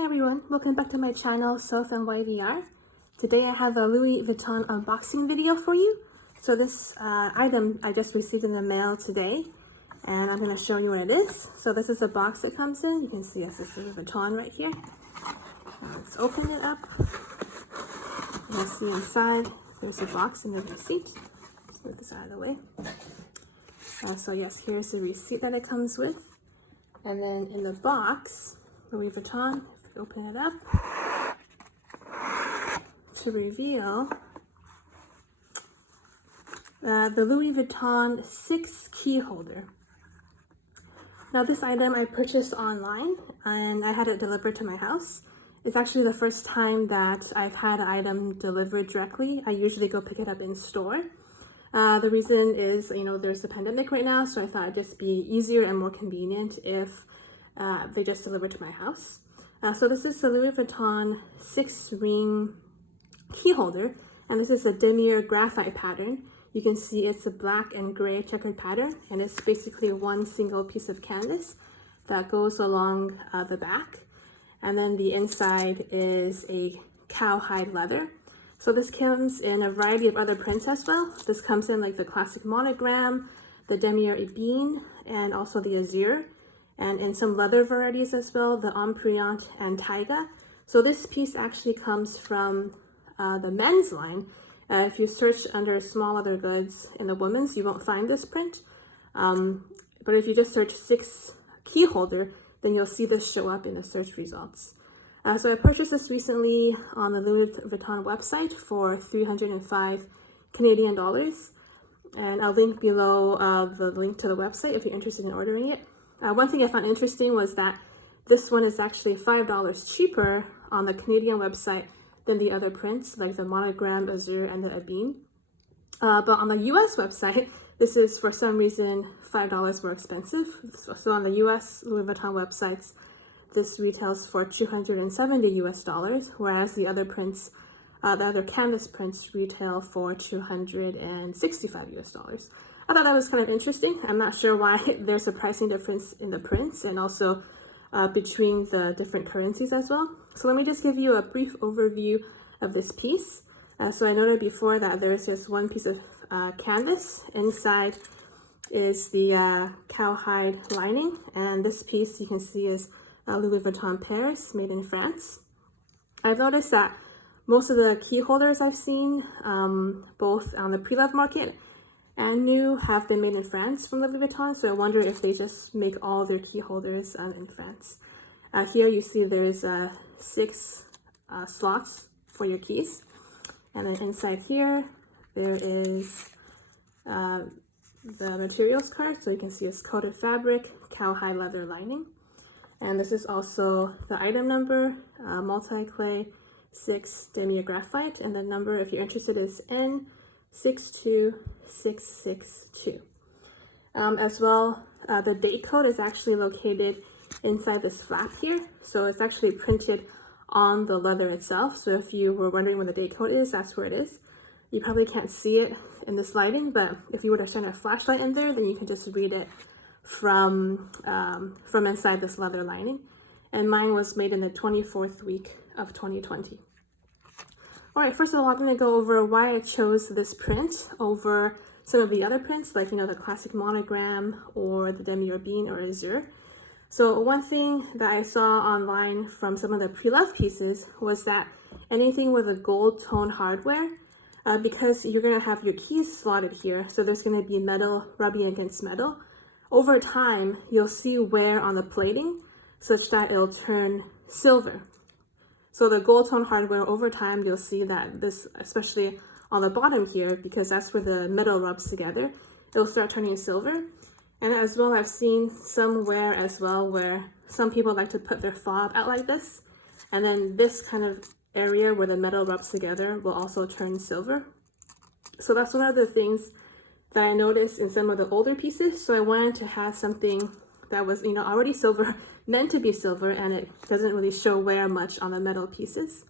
Hi everyone, welcome back to my channel, Soph and YVR. Today I have a Louis Vuitton unboxing video for you. So this item I just received in the mail today, and I'm going to show you what it is. So this is the box it comes in. You can see this is Louis Vuitton right here. Let's open it up. You'll see inside there's a box and the receipt. Let's move this out of the way. So yes, here's the receipt that it comes with. And then in the box, Louis Vuitton, if you open it up, to reveal the Louis Vuitton 6 key holder. Now this item I purchased online and I had it delivered to my house. It's actually the first time that I've had an item delivered directly. I usually go pick it up in store. The reason is, there's a pandemic right now, so I thought it'd just be easier and more convenient if they just delivered to my house. So this is the Louis Vuitton 6 ring key holder, and this is a Damier graphite pattern. You can see it's a black and gray checkered pattern, and it's basically one single piece of canvas that goes along the back. And then the inside is a cowhide leather. So this comes in a variety of other prints as well. This comes in like the classic monogram, the Damier ebene, and also the azure, and in some leather varieties as well, the Empreinte and Taiga. So this piece actually comes from the men's line. If you search under small leather goods in the women's, you won't find this print. But if you just search 6 key holder, then you'll see this show up in the search results. So I purchased this recently on the Louis Vuitton website for 305 Canadian dollars. And I'll link below the link to the website if you're interested in ordering it. One thing I found interesting was that this one is actually $5 cheaper on the Canadian website than the other prints, like the monogram, azure, and the ebene. But on the US website, this is for some reason $5 more expensive. So on the US Louis Vuitton websites, this retails for $270 US, whereas the other prints, the other canvas prints retail for $265 US. I thought that was kind of interesting. I'm not sure why there's a pricing difference in the prints and also between the different currencies as well. So let me just give you a brief overview of this piece. So I noted before that there's just one piece of canvas. Inside is the cowhide lining, and this piece you can see is Louis Vuitton Paris, made in France. I've noticed that most of the key holders I've seen, both on the pre-loved market and new, have been made in France from Louis Vuitton, so I wonder if they just make all their key holders in France. Here you see there's 6 slots for your keys, and then inside here there is the materials card, so you can see it's coated fabric, cowhide leather lining, and this is also the item number, multi-clay 6 Damier graphite, and the number, if you're interested, is N62662. As well, the date code is actually located inside this flap here, so it's actually printed on the leather itself. So if you were wondering where the date code is, that's where it is. You probably can't see it in this lighting, but if you were to shine a flashlight in there, then you can just read it from inside this leather lining. And mine was made in the 24th week of 2020. All right, first of all, I'm going to go over why I chose this print over some of the other prints, like, the classic monogram or the Damier ebene or azure. So one thing that I saw online from some of the pre-loved pieces was that anything with a gold tone hardware, because you're going to have your keys slotted here, so there's going to be metal rubbing against metal. Over time, you'll see wear on the plating such that it'll turn silver. So the gold tone hardware, over time, you'll see that this, especially on the bottom here, because that's where the metal rubs together, it'll start turning silver. And as well, I've seen some wear as well where some people like to put their fob out like this, and then this kind of area where the metal rubs together will also turn silver. So that's one of the things that I noticed in some of the older pieces. So I wanted to have something that was, already silver, meant to be silver, and it doesn't really show wear much on the metal pieces.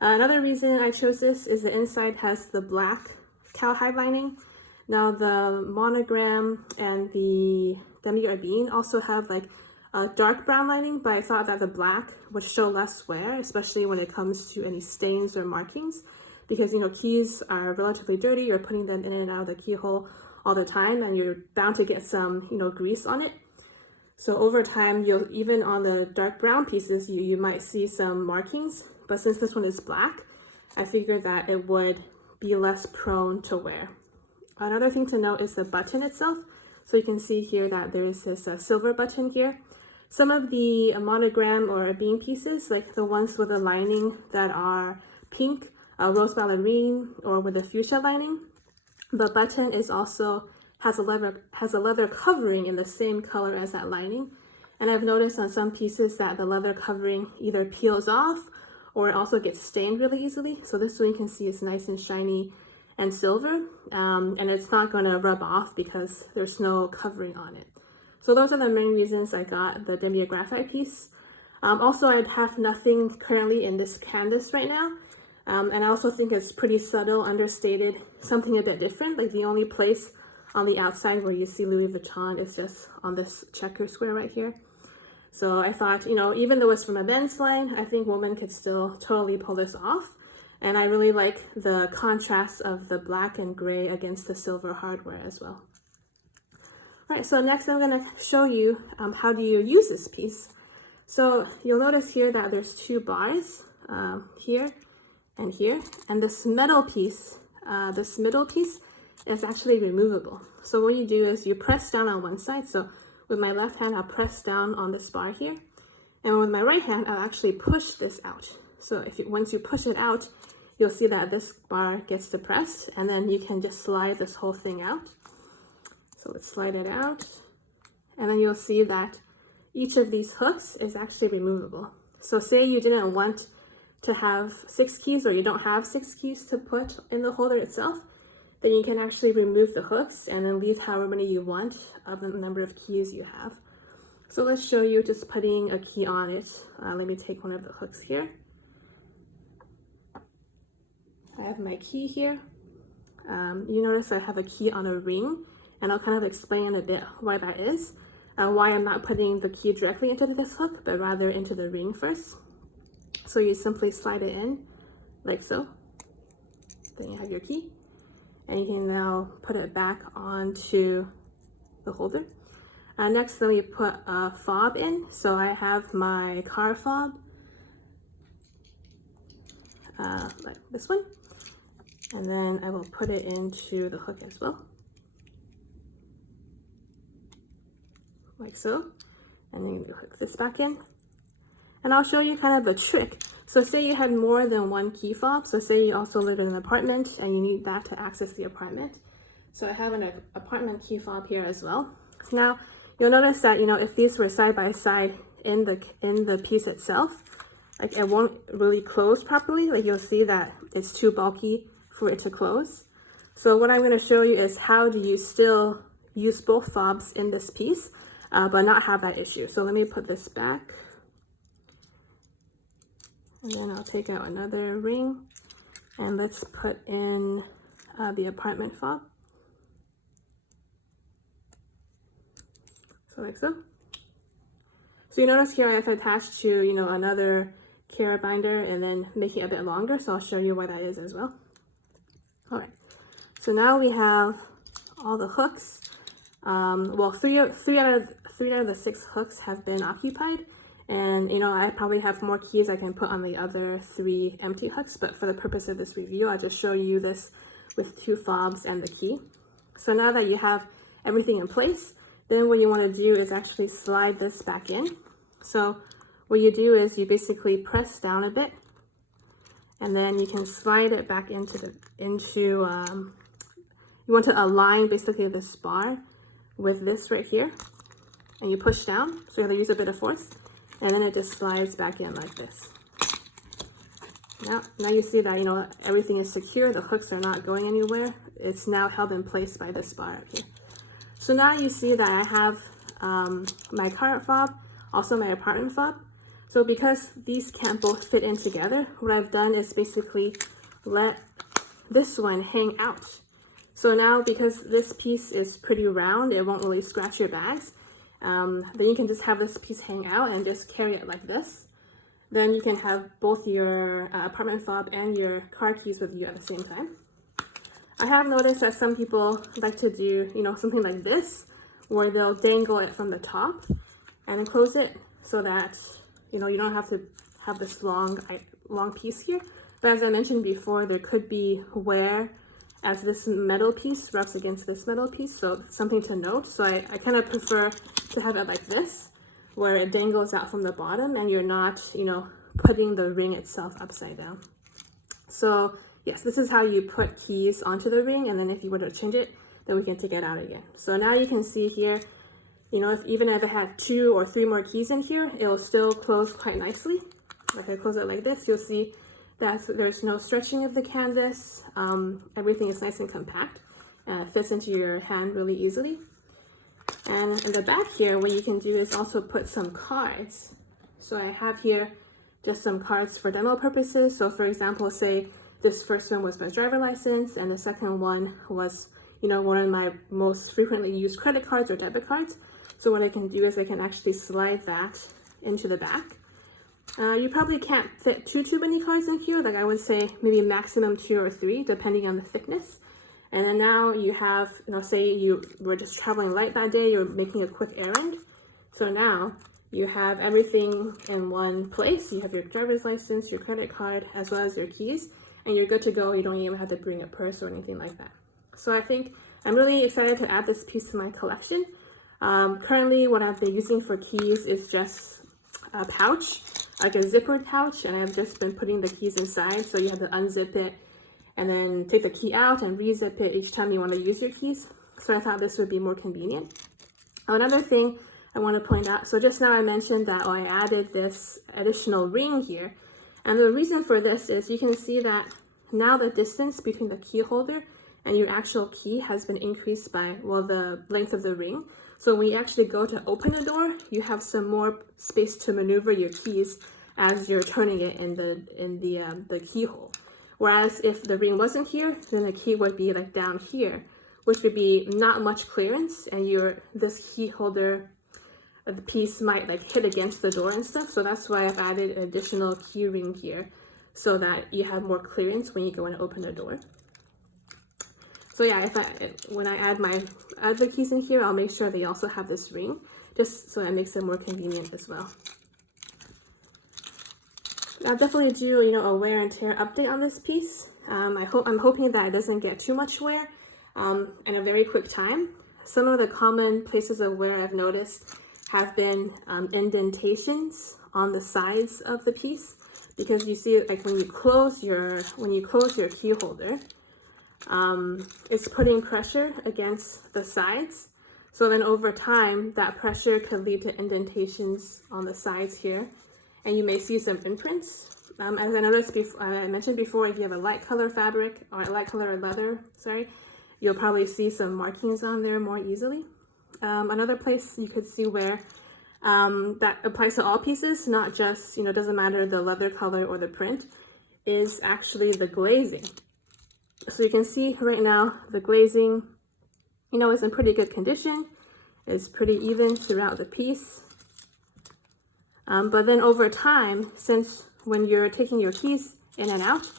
Another reason I chose this is the inside has the black cowhide lining. Now the monogram and the Damier ebene also have like dark brown lining, but I thought that the black would show less wear, especially when it comes to any stains or markings, because, you know, keys are relatively dirty. You're putting them in and out of the keyhole all the time, and you're bound to get some, you know, grease on it. So over time, you'll, even on the dark brown pieces, you might see some markings, but since this one is black, I figured that it would be less prone to wear. Another thing to note is the button itself. So you can see here that there is this silver button here. Some of the monogram or bean pieces, like the ones with a lining that are pink, rose ballerine, or with a fuchsia lining, the button is also has a leather covering in the same color as that lining. And I've noticed on some pieces that the leather covering either peels off or it also gets stained really easily. So this one you can see is nice and shiny and silver, and it's not going to rub off because there's no covering on it. So those are the main reasons I got the Damier graphite piece. Also, I have nothing currently in this canvas right now, and I also think it's pretty subtle, understated, something a bit different. Like the only place on the outside where you see Louis Vuitton is just on this checker square right here. So I thought, you know, even though it's from a men's line, I think women could still totally pull this off. And I really like the contrast of the black and gray against the silver hardware as well. All right, so next I'm gonna show you how do you use this piece. So you'll notice here that there's two bars, here and here. And this middle piece is actually removable. So what you do is you press down on one side. So with my left hand, I'll press down on this bar here. And with my right hand, I'll actually push this out. So once you push it out, you'll see that this bar gets depressed, and then you can just slide this whole thing out. So let's slide it out. And then you'll see that each of these hooks is actually removable. So say you didn't want to have 6 keys, or you don't have 6 keys to put in the holder itself, then you can actually remove the hooks and then leave however many you want of the number of keys you have. So let's show you just putting a key on it. Let me take one of the hooks here. I have my key here. You notice I have a key on a ring, and I'll kind of explain a bit why that is, why I'm not putting the key directly into this hook, but rather into the ring first. So you simply slide it in like so. Then you have your key, and you can now put it back onto the holder. Next, then we put a fob in. So I have my car fob, like this one. And then I will put it into the hook as well, like so. And then you hook this back in. And I'll show you kind of a trick. So say you had more than one key fob. So say you also live in an apartment and you need that to access the apartment. So I have an apartment key fob here as well. So now you'll notice that, you know, if these were side by side in the piece itself, like it won't really close properly. Like you'll see that it's too bulky for it to close. So what I'm going to show you is how do you still use both fobs in this piece, but not have that issue. So let me put this back. And then I'll take out another ring, and let's put in the apartment fob. So like so. So you notice here I have attached to, you know, another Cara binder and then making it a bit longer. So I'll show you why that is as well. All right. So now we have all the hooks. Well, three out of the 6 hooks have been occupied. And, you know, I probably have more keys I can put on the other 3 empty hooks, but for the purpose of this review, I'll just show you this with 2 fobs and the key. So now that you have everything in place, then what you want to do is actually slide this back in. So what you do is you basically press down a bit, and then you can slide it back into you want to align basically this bar with this right here, and you push down, so you have to use a bit of force. And then it just slides back in like this. Now you see that, you know, everything is secure. The hooks are not going anywhere. It's now held in place by this bar up here. So now you see that I have my car fob, also my apartment fob. So because these can't both fit in together, what I've done is basically let this one hang out. So now because this piece is pretty round, it won't really scratch your bags. then you can just have this piece hang out and just carry it like this. Then you can have both your apartment fob and your car keys with you at the same time. I have noticed that some people like to do, something like this, where they'll dangle it from the top and then close it so that, you don't have to have this long piece here. But as I mentioned before, there could be wear as this metal piece rubs against this metal piece, so something to note. So I kind of prefer to have it like this, where it dangles out from the bottom and you're not, putting the ring itself upside down. So yes, this is how you put keys onto the ring, and then if you were to change it, then we can take it out again. So now you can see here, even if it had 2 or 3 more keys in here, it will still close quite nicely. If I close it like this, you'll see that there's no stretching of the canvas. Everything is nice and compact, and it fits into your hand really easily. And in the back here, what you can do is also put some cards. So I have here just some cards for demo purposes. So for example, say this first one was my driver license, and the second one was, one of my most frequently used credit cards or debit cards. So what I can do is I can actually slide that into the back. You probably can't fit too many cards in here. Like I would say maybe maximum 2 or 3, depending on the thickness. And then now you have, say you were just traveling light that day, you're making a quick errand. So now you have everything in one place. You have your driver's license, your credit card, as well as your keys, and you're good to go. You don't even have to bring a purse or anything like that. So I think I'm really excited to add this piece to my collection. Currently, what I've been using for keys is just a pouch, like a zippered pouch, and I've just been putting the keys inside. So you have to unzip it and then take the key out and re-zip it each time you want to use your keys. So I thought this would be more convenient. Another thing I want to point out, so just now I mentioned that I added this additional ring here. And the reason for this is you can see that now the distance between the key holder and your actual key has been increased by, the length of the ring. So when you actually go to open the door, you have some more space to maneuver your keys as you're turning it in the keyhole. Whereas if the ring wasn't here, then the key would be like down here, which would be not much clearance, and this key holder, the piece might like hit against the door and stuff. So that's why I've added an additional key ring here, so that you have more clearance when you go and open the door. So yeah, when I add my other keys in here, I'll make sure they also have this ring, just so it makes it more convenient as well. I'll definitely do, a wear and tear update on this piece. I'm hoping that it doesn't get too much wear in a very quick time. Some of the common places of wear I've noticed have been indentations on the sides of the piece, because you see, like when you close your key holder, it's putting pressure against the sides. So then over time, that pressure could lead to indentations on the sides here, and you may see some imprints. As I noticed before, I mentioned before, if you have a light color fabric or a light color leather, you'll probably see some markings on there more easily. Another place you could see where that applies to all pieces, not just, doesn't matter the leather color or the print, is actually the glazing. So you can see right now the glazing, is in pretty good condition. It's pretty even throughout the piece. But then over time, since when you're taking your keys in and out,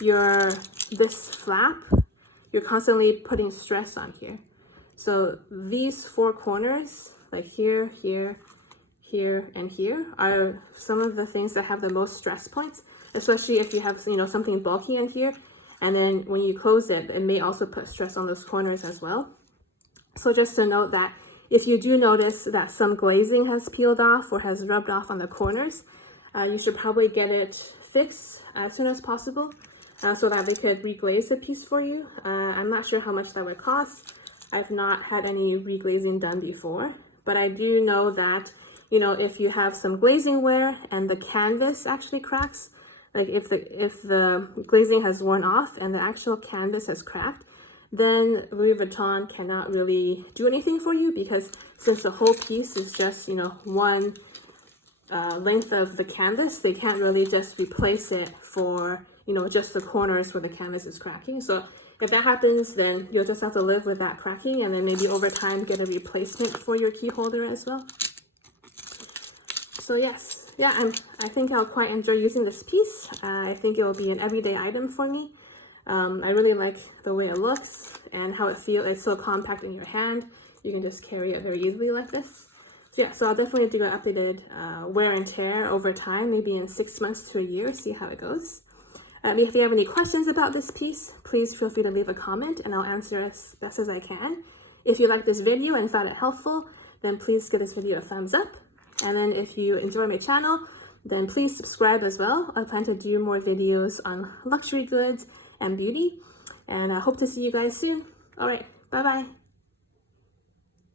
this flap, you're constantly putting stress on here. So these 4 corners, like here, here, here, and here, are some of the things that have the most stress points, especially if you have, something bulky in here. And then when you close it, it may also put stress on those corners as well. So just to note that if you do notice that some glazing has peeled off or has rubbed off on the corners, you should probably get it fixed as soon as possible so that they could reglaze the piece for you. I'm not sure how much that would cost. I've not had any reglazing done before, but I do know that, if you have some glazing wear and the canvas actually cracks, like if the glazing has worn off and the actual canvas has cracked, then Louis Vuitton cannot really do anything for you, because since the whole piece is just, one length of the canvas, they can't really just replace it for, just the corners where the canvas is cracking. So If that happens, then you'll just have to live with that cracking, and then maybe over time get a replacement for your key holder as well. So yes, yeah, I think I'll quite enjoy using this piece. I think it will be an everyday item for me. I really like the way it looks and how it feels. It's so compact in your hand. You can just carry it very easily like this. So yeah, so I'll definitely do an updated wear and tear over time, maybe in 6 months to a year, see how it goes. If you have any questions about this piece, please feel free to leave a comment and I'll answer as best as I can. If you like this video and found it helpful, then please give this video a thumbs up. And then if you enjoy my channel, then please subscribe as well. I plan to do more videos on luxury goods and beauty. And I hope to see you guys soon. All right, bye-bye.